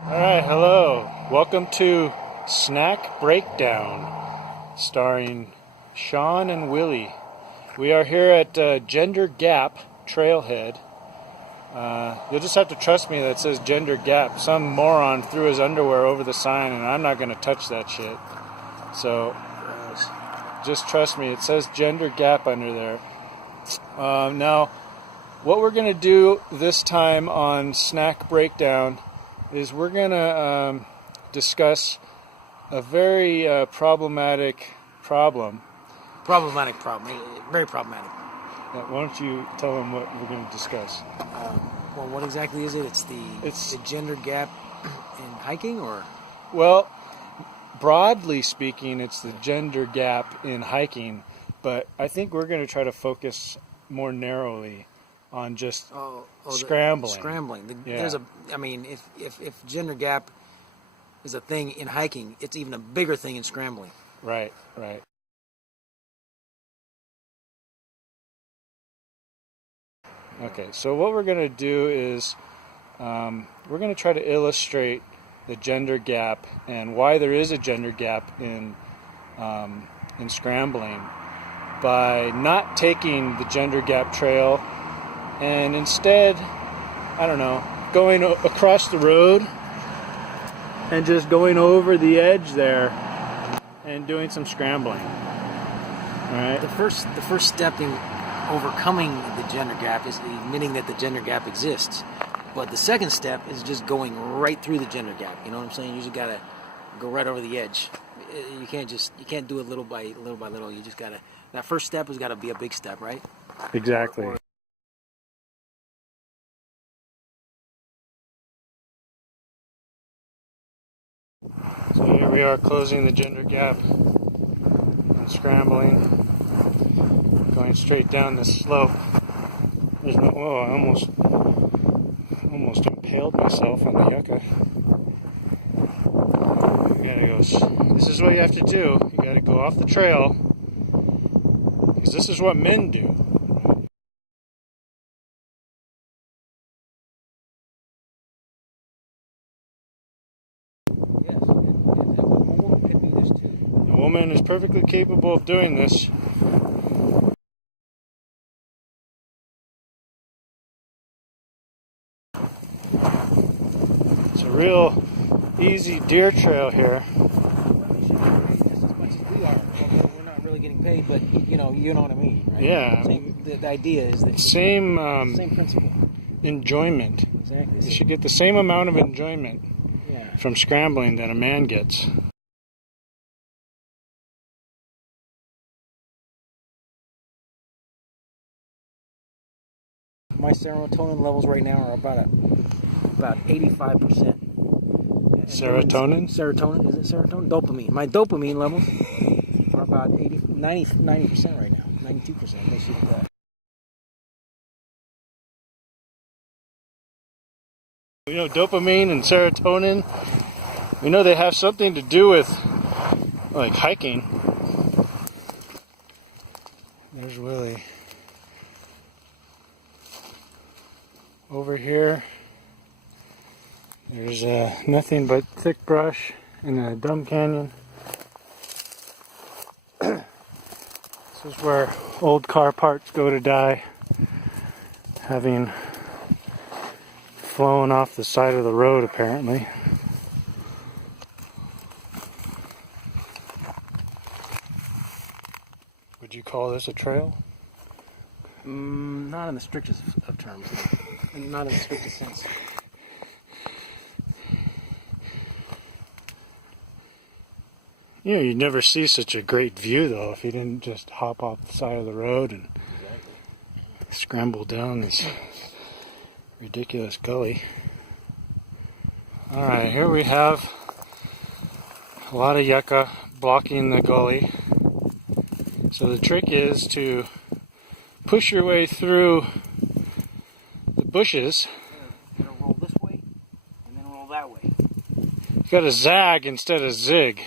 Alright, hello. Welcome to Snack Breakdown, starring Sean and Willie. We are here at Gender Gap Trailhead. You'll just have to trust me that it says Gender Gap. Some moron threw his underwear over the sign and I'm not going to touch that shit. So, just trust me, it says Gender Gap under there. Now, what we're going to do this time on Snack Breakdown is we're going to discuss a very problematic problem. Very problematic. Why don't you tell them what we're going to discuss? Well, what exactly is it? It's the gender gap in hiking, or? Well, broadly speaking, it's the gender gap in hiking, but I think we're going to try to focus more narrowly on just scrambling. Scrambling. Yeah. If gender gap is a thing in hiking, it's even a bigger thing in scrambling. Right. Okay, so what we're going to do is we're going to try to illustrate the gender gap and why there is a gender gap in scrambling by not taking the gender gap trail and instead, going across the road and just going over the edge there and doing some scrambling. All right. The first step in overcoming the gender gap is admitting that the gender gap exists. But the second step is just going right through the gender gap. You know what I'm saying? You just gotta go right over the edge. You can't do it little by little. You just gotta. That first step has got to be a big step, right? Exactly. So here we are closing the gender gap and scrambling, going straight down this slope. There's no, I almost impaled myself on the yucca. You gotta go, this is what you have to do. You gotta go off the trail, because this is what men do. A woman is perfectly capable of doing this. It's a real easy deer trail here. As much as we are, although we're not really getting paid, but you know what I mean, right? Yeah. The idea is that same principle. Enjoyment. Exactly. You should get the same amount of enjoyment from scrambling that a man gets. My serotonin levels right now are about 85%. Serotonin? Serotonin, is it serotonin? Dopamine. My dopamine levels are about 90% right now. 92%. They should be that. You know, dopamine and serotonin, we know they have something to do with, like, hiking. There's Willie. Over here, there's nothing but thick brush in a dumb canyon. This is where old car parts go to die, having flown off the side of the road apparently. Would you call this a trail? Not in the strictest of terms. Not in the strictest sense. You know, you'd never see such a great view though if you didn't just hop off the side of the road and scramble down this ridiculous gully. Alright, here we have a lot of yucca blocking the gully. So the trick is to push your way through the bushes. You're gonna roll this way and then roll that way. You gotta zag instead of zig.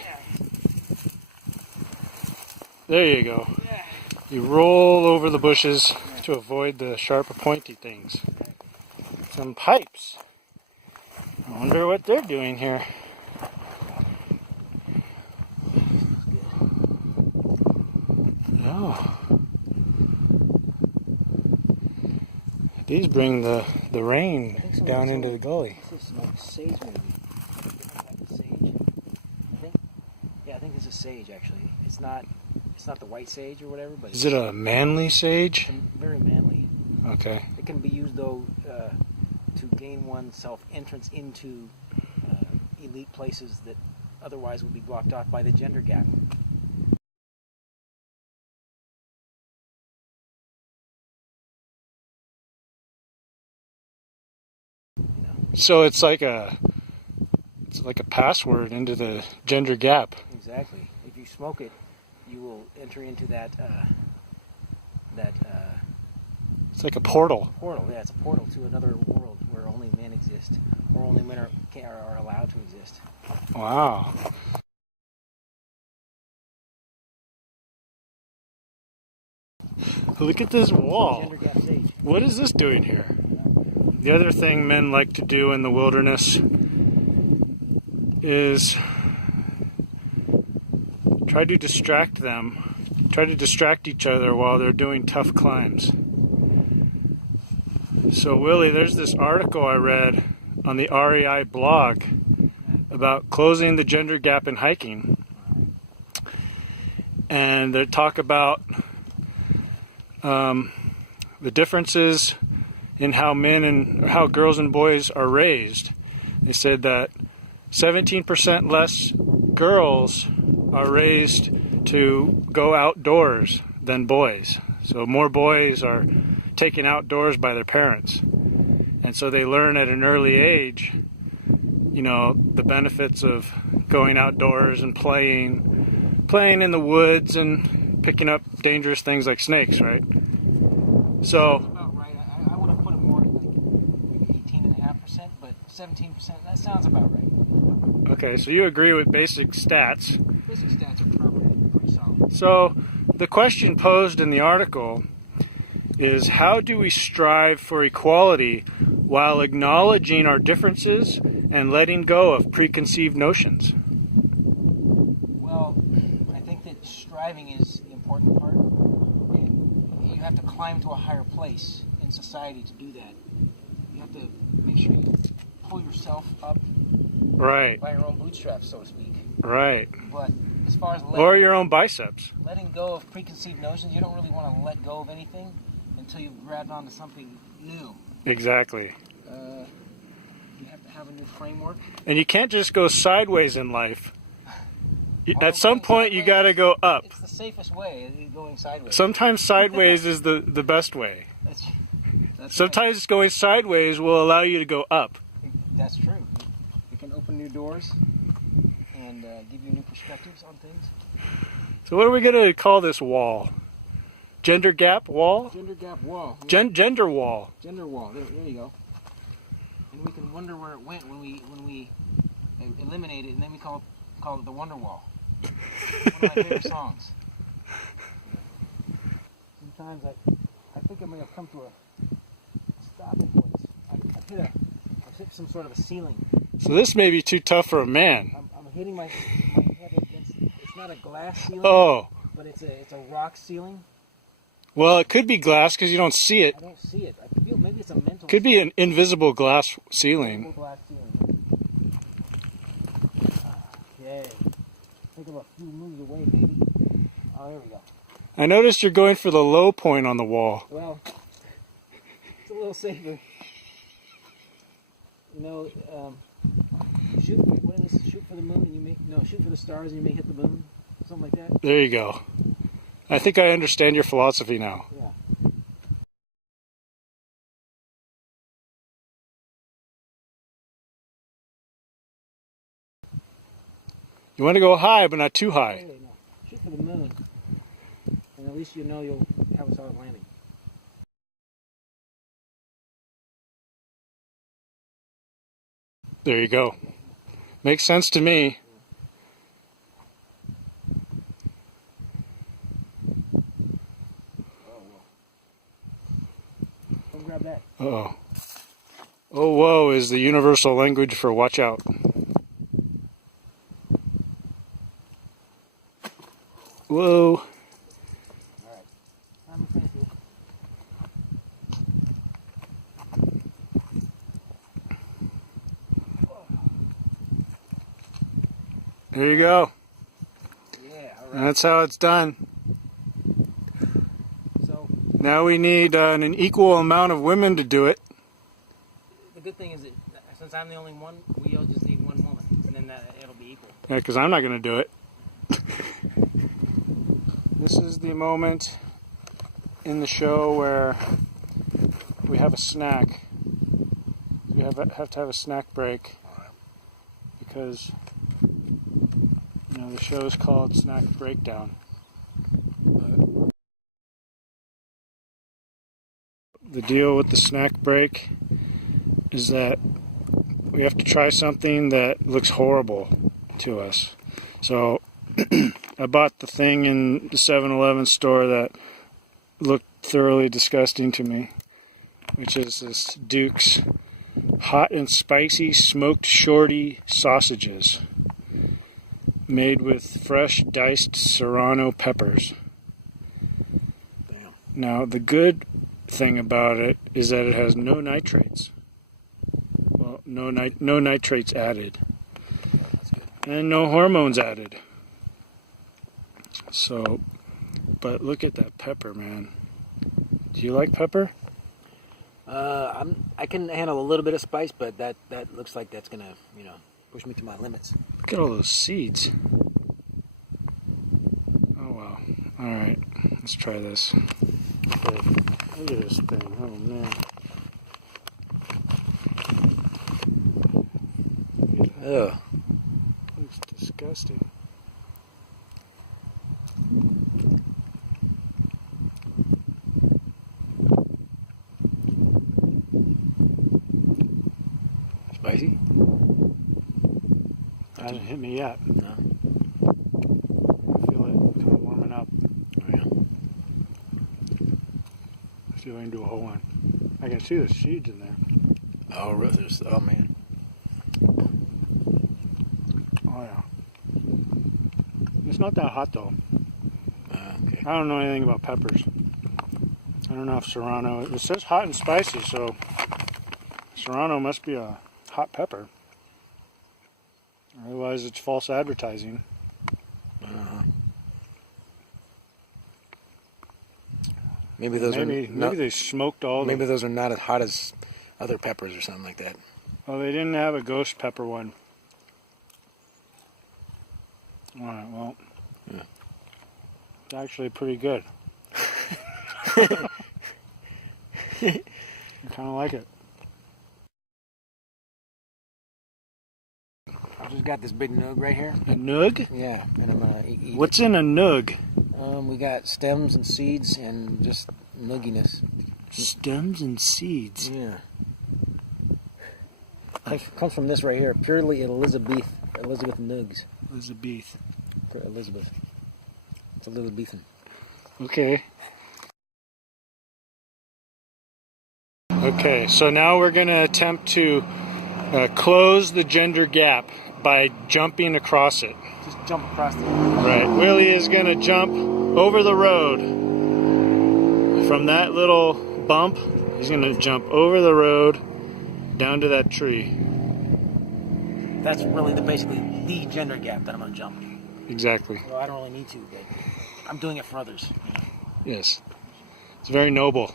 There you go. You roll over the bushes to avoid the sharp, pointy things. Some pipes. I wonder what they're doing here. Oh. These bring the rain down into the gully. This is like sage, maybe. Different type of sage. I think this is sage. Actually, it's not the white sage or whatever. But is it a manly sage? It's very manly. Okay. It can be used though to gain oneself entrance into elite places that otherwise would be blocked off by the gender gap. So it's like a password into the gender gap. Exactly. If you smoke it, you will enter into that it's like a portal. Portal, yeah, it's a portal to another world where only men exist, or only men are allowed to exist. Wow. Look at this wall. Gender gap sage. What is this doing here? The other thing men like to do in the wilderness is try to distract each other while they're doing tough climbs. So Willie, there's this article I read on the REI blog about closing the gender gap in hiking. And they talk about the differences in how men and how girls and boys are raised. They said that 17% less girls are raised to go outdoors than boys. So more boys are taken outdoors by their parents. And so they learn at an early age, you know, the benefits of going outdoors and playing in the woods and picking up dangerous things like snakes, right? So 17%, that sounds about right. Okay, so you agree with basic stats. Basic stats are probably pretty solid. So the question posed in the article is, how do we strive for equality while acknowledging our differences and letting go of preconceived notions? Well, I think that striving is the important part. And you have to climb to a higher place in society to do that. You have to make sure you pull yourself up right by your own bootstraps, so to speak. Right. But as far as or your own biceps. Letting go of preconceived notions, you don't really want to let go of anything until you've grabbed onto something new. Exactly. You have to have a new framework. And you can't just go sideways in life. At some point, you got to go up. It's the safest way, going sideways. Sometimes sideways is the best way. That's Sometimes right. Going sideways will allow you to go up. That's true. It can open new doors and give you new perspectives on things. So what are we going to call this wall? Gender gap wall? Gender gap wall. Yeah. Gender wall. Gender wall. There you go. And we can wonder where it went when we eliminate it, and then we call it the Wonder Wall. One of my favorite songs. Sometimes I think I may have come to a stopping place. I've hit some sort of a ceiling. So this may be too tough for a man. I'm hitting my head against. It's not a glass ceiling. Oh. But it's a rock ceiling. Well, it could be glass because you don't see it. I don't see it. I feel maybe it's a mental. Could be an invisible glass ceiling. Invisible glass ceiling. Yay! Think of a few moves away, baby. Oh, there we go. I noticed you're going for the low point on the wall. Well, it's a little safer. You know, shoot for the moon, and you may shoot for the stars, and you may hit the moon, something like that. There you go. I think I understand your philosophy now. Yeah. You want to go high, but not too high. No. Shoot for the moon, and at least you know you'll have a solid landing. There you go. Makes sense to me. Don't grab that. Uh-oh. Oh, whoa is the universal language for watch out. Whoa. Alright. I'm finished here. There you go. Yeah, alright. That's how it's done. So, Now we need an equal amount of women to do it. the good thing is that since I'm the only one, we all just need one woman, and then it'll be equal. Yeah, because I'm not going to do it. This is the moment in the show where we have a snack. We have to have a snack break because the show is called Snack Breakdown. But the deal with the snack break is that we have to try something that looks horrible to us. So I bought the thing in the 7-Eleven store that looked thoroughly disgusting to me, which is this Duke's hot and spicy smoked shorty sausages made with fresh diced serrano peppers. Damn. Now, the good thing about it is that it has no nitrates. Well, no nitrates added. That's good. And no hormones added. So, but look at that pepper, man. Do you like pepper? I can handle a little bit of spice, but that looks like that's gonna, push me to my limits. Look at all those seeds. Oh, wow. Alright, let's try this. Okay. Look at this thing. Oh, man. Ugh. Looks disgusting. Spicy? Hasn't hit me yet. No. I feel it kind of warming up. Oh, yeah. Let's see if I can do a whole one. I can see the seeds in there. Oh, oh man. Oh, yeah. It's not that hot, though. Okay. I don't know anything about peppers. I don't know if serrano... It says hot and spicy, so serrano must be a hot pepper. Otherwise, it's false advertising. Maybe those Maybe they smoked all maybe those are not as hot as other peppers or something like that. Oh, they didn't have a ghost pepper one. Alright, well. Yeah. It's actually pretty good. I kind of like it. I just got this big nug right here. A nug? Yeah, and I'm gonna eat What's in a nug? We got stems and seeds and just nugginess. Stems and seeds. Yeah. Comes from this right here, purely Elizabeth nugs. Elizabeth. Elizabeth. It's Elizabethan. Okay. Okay, so now we're going to attempt to close the gender gap by jumping across it. Just jump across the Right. Willie is going to jump over the road. From that little bump, he's going to jump over the road down to that tree. That's really basically the gender gap that I'm going to jump. Exactly. Well, I don't really need to, but I'm doing it for others. Yes. It's very noble.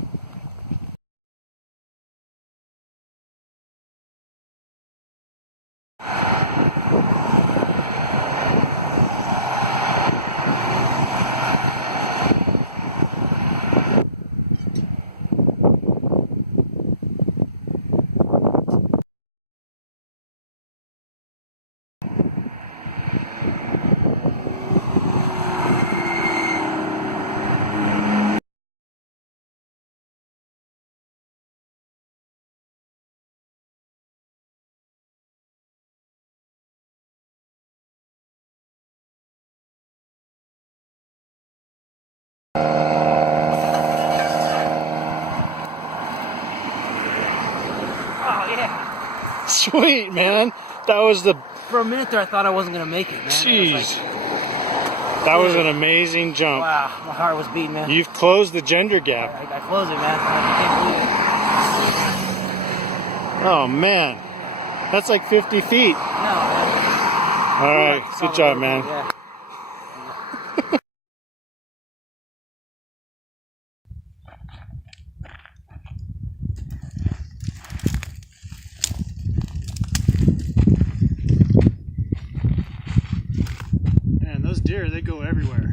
Yeah. Sweet, man. That was the... For a minute there, I thought I wasn't going to make it, man. Jeez. That was an amazing jump. Wow, my heart was beating, man. You've closed the gender gap. I closed it, man. I can't believe it. Oh, man. That's like 50 feet. No, man. All right. Good job, man. Yeah. Man, those deer, they go everywhere.